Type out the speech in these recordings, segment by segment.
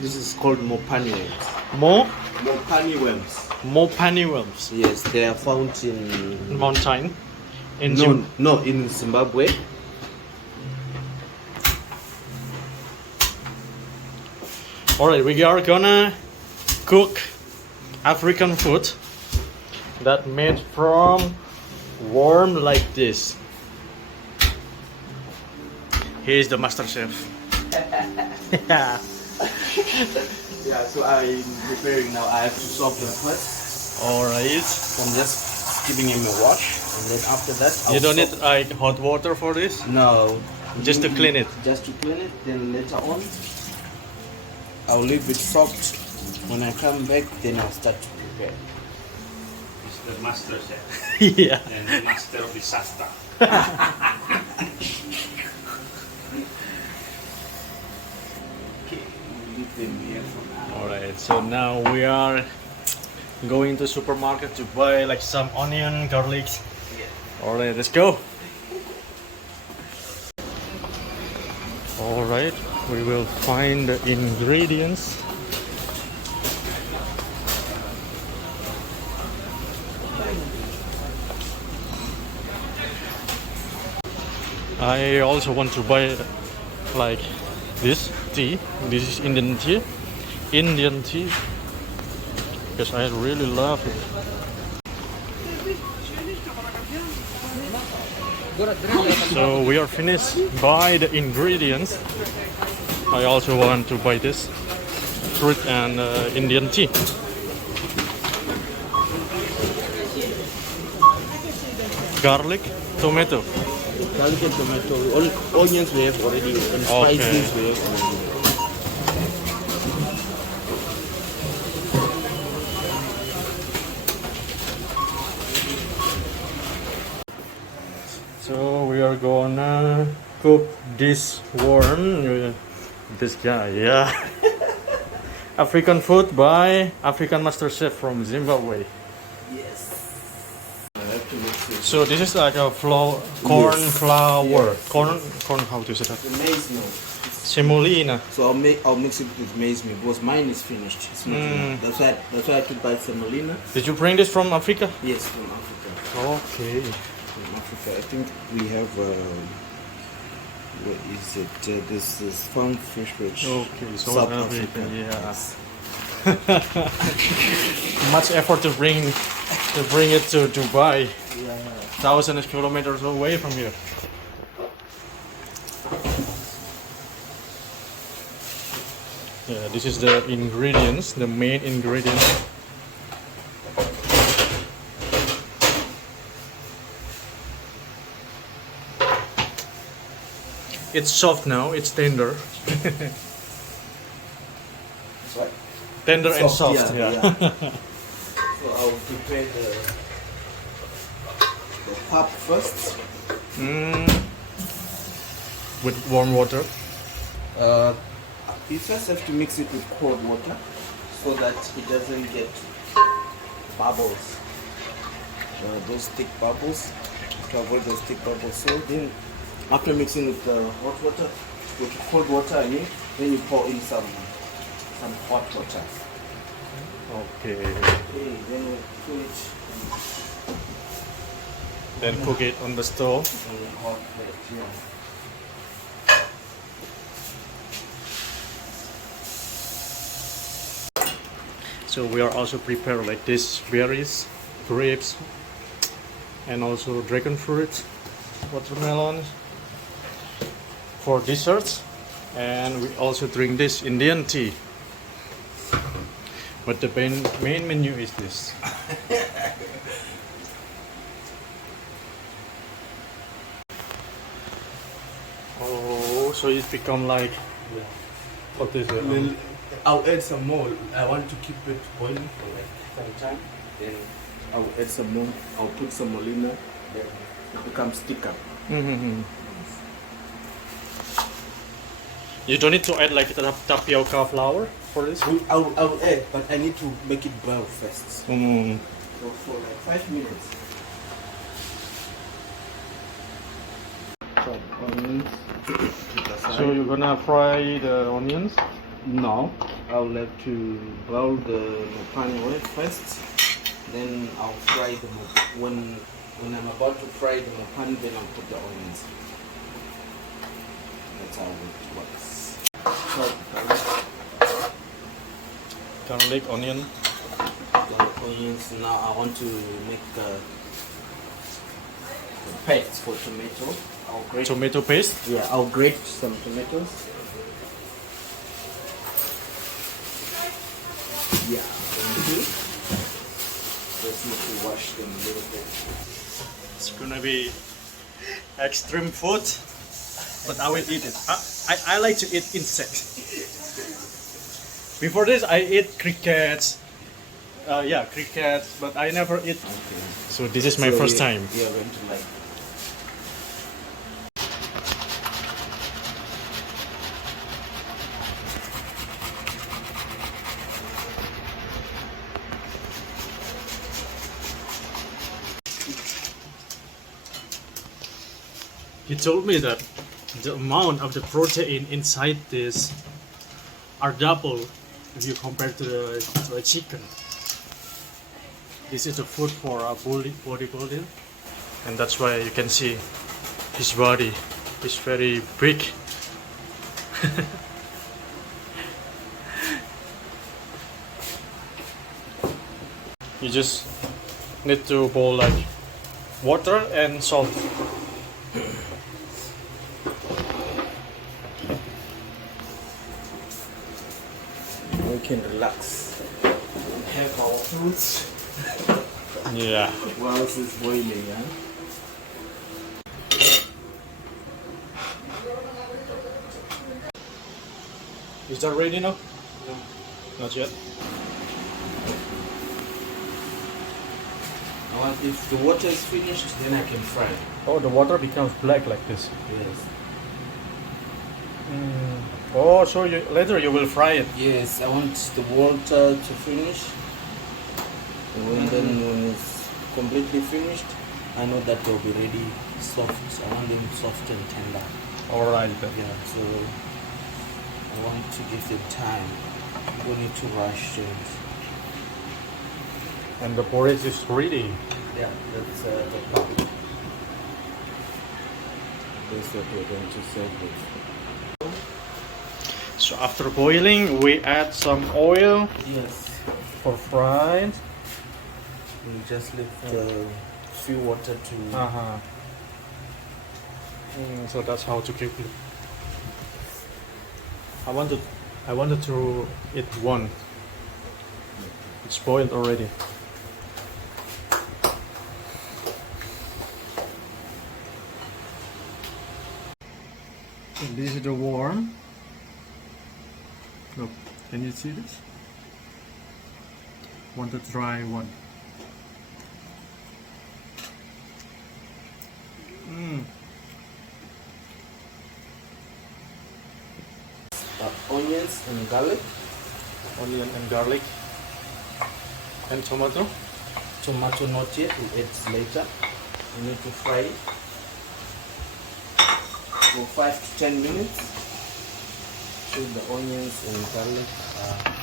This is called mopani worms. Mopani worms. Mopani worms. Yes, they are found in Mountain. In in Zimbabwe. Alright, we are gonna cook African food that made from worm like this. He is the master chef. Yeah. Yeah, so I'm preparing now. I have to soak them first. Alright. I'm just giving him a wash, and then after that, You don't need like hot water for this? No. Just to clean it. Just to clean it. Then later on, I'll leave it soaked. When I come back, then I'll start to prepare. He's the master chef Yeah. and the master of disaster. Okay, we'll leave them here for now. Alright, so now we are going to supermarket to buy like some onion, garlic. Alright, let's go. Alright, we will find the ingredients. I also want to buy like this tea. This is Indian tea. Because I really love it. So we are finished by the ingredients. I also want to buy this fruit and Indian tea. Garlic, tomato. Garlic and tomato. Onions we have already, and spices we have already. So we are gonna cook this worm. This guy, yeah. African food by African master chef from Zimbabwe. Yes. I have to mix it. So this is like a corn Yes. flour. Yes. Corn, how to say that? The maize meal. Semolina. So I'll mix it with maize meal because mine is finished. It's not enough. That's why I could buy semolina. Did you bring this from Africa? Yes, from Africa. Okay. From Africa. I think we have what is it? This is farm fresh veg. Okay, so South Africa, Africa. yeah. Yes. Much effort to bring it to Dubai, Yeah. thousands of kilometers away from here. Yeah, this is the ingredients, the main ingredients. It's soft now, it's tender. What? Tender and soft, Yeah. yeah. So I'll prepare the pap first. With warm water. You first have to mix it with cold water so that it doesn't get bubbles. Those thick bubbles, to avoid those thick bubbles. So then, after mixing with the hot water, with cold water, I mean, then you pour in some hot water. Okay. Okay, then you put it Then cook it on the stove. on the hot plate. Yeah. So we are also prepared like this berries, grapes, and also dragon fruit, watermelon for desserts, and we also drink this Indian tea. But the main menu is this. Oh, so it's become like what is it? I'll add some more. I want to keep it boiling for like some time. Then I'll add some more. I'll put some molina. Then it becomes thicker. Mm-hmm. You don't need to add like the tapioca flour for this? I'll add, but I need to make it boil first. Mm. So for like 5 minutes. Chop onions. So you're gonna fry the onions? No. I'll have to boil the mopane oil first. Then I'll fry the when I'm about to fry the mopane, then I'll put the onions. That's how it works. So, Garlic, onion. the onions. Now I want to make the paste for tomato. I'll grate. Tomato paste. Yeah, I'll grate some tomatoes. Yeah, thank you. Just need to wash them a little bit. It's gonna be extreme food, but I will eat it. I like to eat insects. Before this, I eat crickets. Crickets, but I never eat. Okay. So this is my first time. We are going to like. He told me that the amount of the protein inside this are double if you compare to a chicken. This is the food for a bodybuilder, and that's why you can see his body is very big. You just need to boil like water and salt. We can relax and have our fruits Yeah. whilst it's boiling. Yeah. Is that ready now? No. Not yet. If the water is finished, then I can fry. Oh, the water becomes black like this. Yes. Oh, so later you will fry it. Yes, I want the water to finish. And then when it's completely finished, I know that they'll be ready soft. I want them soft and tender. All right. Yeah, so I want to give them time. You don't need to rush things. And the porridge is ready. Yeah, that's the part. That's what we're going to serve with. So after boiling, we add some oil Yes. for fried. We just leave the few water to. So that's how to cook it. I wanted to eat one. It's boiled already. And this is the worm. Look, can you see this? Want to try one? Onions and garlic. Onion and garlic. And tomato. Tomato not yet, we'll add later. We need to fry it for 5 to 10 minutes. So the onions and garlic are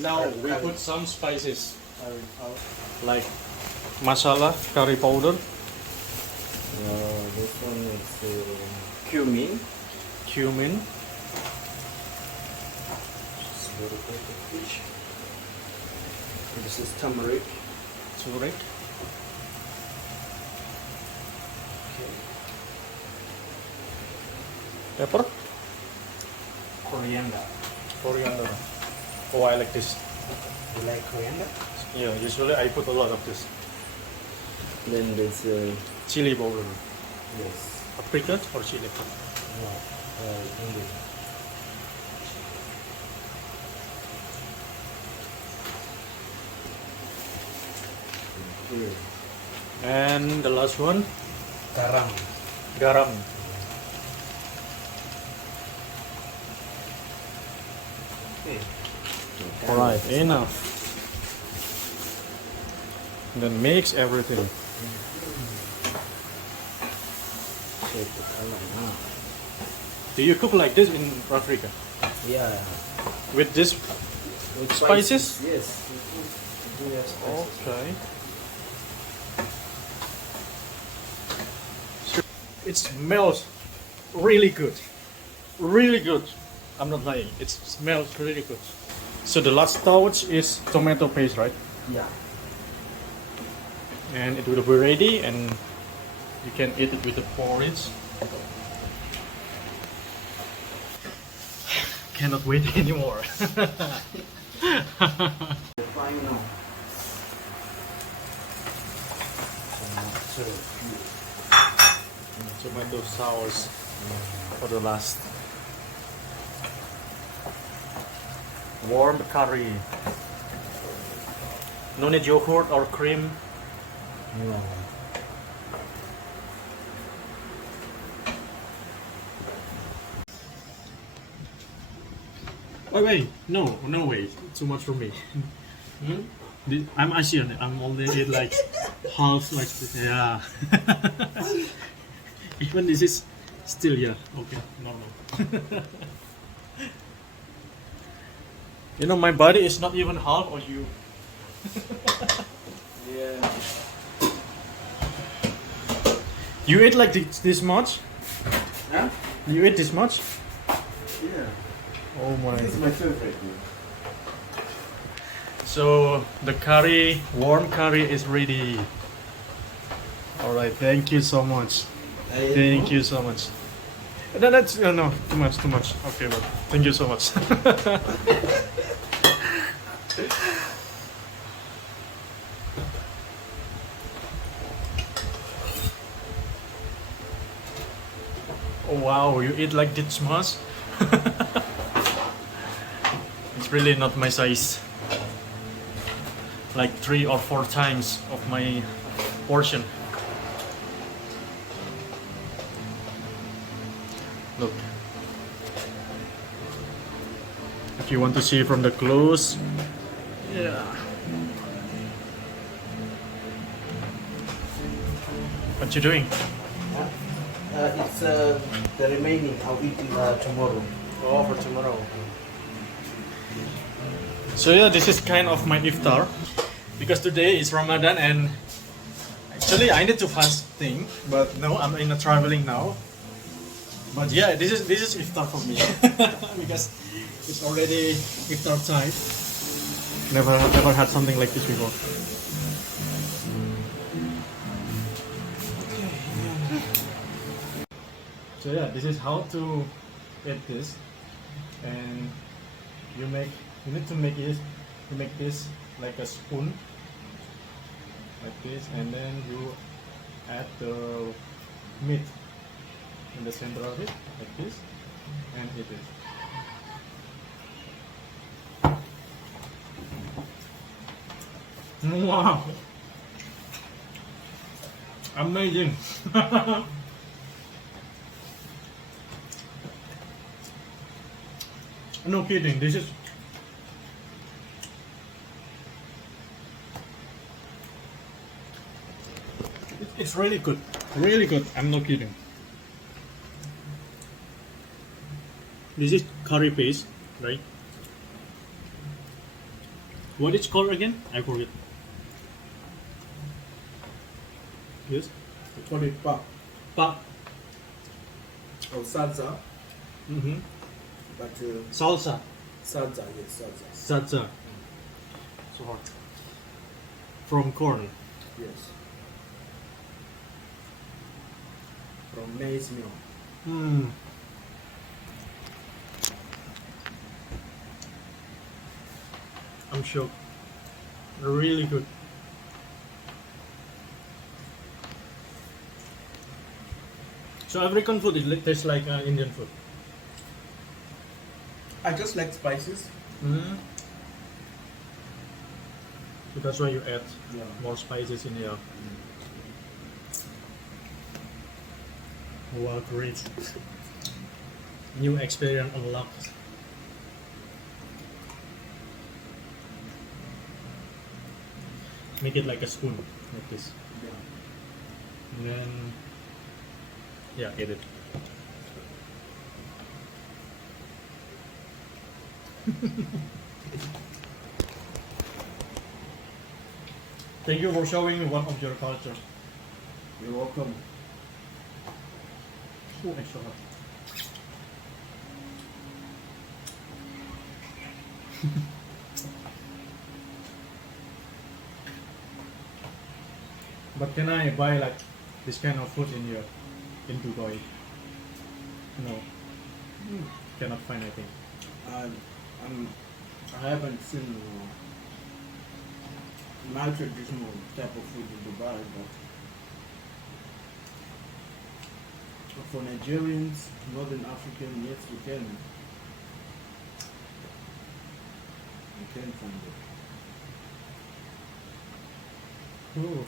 Now we put some spices like masala, curry powder, this one is cumin. cumin, Just a little bit of fish. This is turmeric. turmeric, pepper, Coriander. coriander. Oh, I like this. You like coriander? Yeah, usually I put a lot of this. Then there's Chili powder, yes. paprika or chili. No, Indian. And the last one, Garam. garam. Okay. Alright, enough. Then mix everything. Do you cook like this in Africa? Yeah. With this With spices? Yes. We do have spices. Okay. It smells really good. Really good. I'm not lying. It smells really good. So the last touch is tomato paste, right? Yeah. And it will be ready and you can eat it with the porridge. Cannot wait anymore. Fine now. Tomato sauce for the last. Warm curry. No need yogurt or cream. No. Wait, no way. Too much for me. I'm Asian. I'm only eat like half like this. Yeah. Even this is still okay, normal. You know, my body is not even half of you. Yeah. You eat like this much? Huh? You eat this much? Yeah. Oh my. This is my favorite. So the curry, warm curry is ready. Alright, thank you so much. Thank you so much. No, that's no, too much. Okay, but thank you so much. Oh wow, you eat like this much? It's really not my size. Like 3 or 4 times of my portion. Look. If you want to see from the close, yeah. What you doing? It's the remaining. I'll eat it tomorrow. Oh, for tomorrow. So yeah, this is kind of my iftar because today is Ramadan and actually I need to fasting, but no, I'm in a traveling now. But yeah, this is iftar for me because it's already iftar time. Never had something like this before. So yeah, this is how to eat this, and you need to make it. You make this like a spoon, like this, and then you add the meat in the center of it, like this, and eat it. Wow! Amazing! No kidding, this is it's really good. Really good. I'm not kidding. This is curry paste, right? What it's called again? I forget. Yes? We call it pa. Pa. Or salsa. Mm-hmm. But Salsa. salsa, yes, salsa. Salsa. So hard. From corn. Yes. From maize meal. Hmm. I'm shocked. Really good. So African food tastes like Indian food. I just like spices. Mm-hmm. So that's why you add Yeah. more spices in here. Wow, great. New experience unlocked. Make it like a spoon, like this. Yeah. And then, yeah, eat it. Thank you for showing me one of your culture. You're welcome. Oh, extra hot. But can I buy like this kind of food in Dubai? No, cannot find anything. I haven't seen my traditional type of food in Dubai, but for Nigerians, Northern African, yes, you can find it. Oh.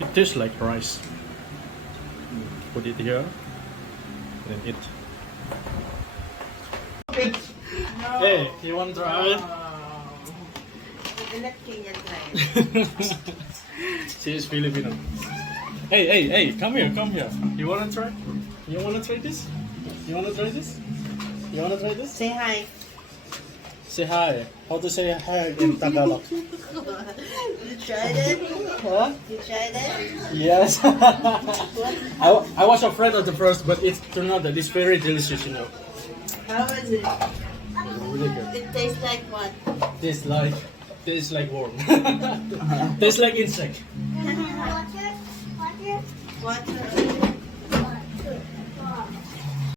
It tastes like rice. Put it here, then eat. Hey, you want to try it? She is Filipino. Hey, come here. You wanna try? You wanna try this? You wanna try this? You wanna try this? Say hi. Say hi. How to say hi in Tagalog? You tried it? Huh? You tried it? Yes. I was afraid of the first, but it turned out that it's very delicious, you know. How was it? Really good. It tastes like what? Tastes like worm. Tastes like insect. Water?